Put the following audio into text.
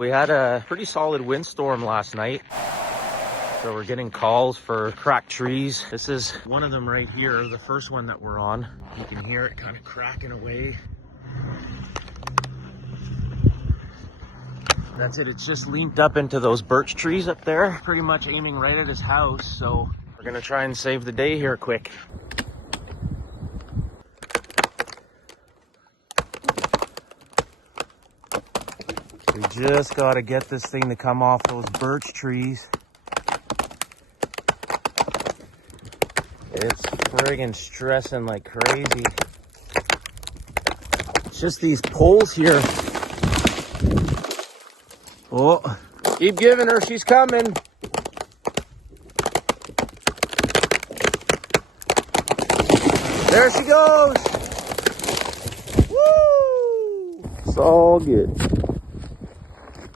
We had a pretty solid windstorm last night, so we're getting calls for cracked trees. This is one of them right here, the first one that we're on. You can hear it kind of cracking away. That's it, it's just linked up into those birch trees up there, pretty much aiming right at his house, so we're gonna try and save the day here quick. We just gotta get this thing to come off those birch trees. It's friggin' stressing like crazy. It's just these poles here. Oh, keep giving her, she's coming. There she goes. Woo! It's all good.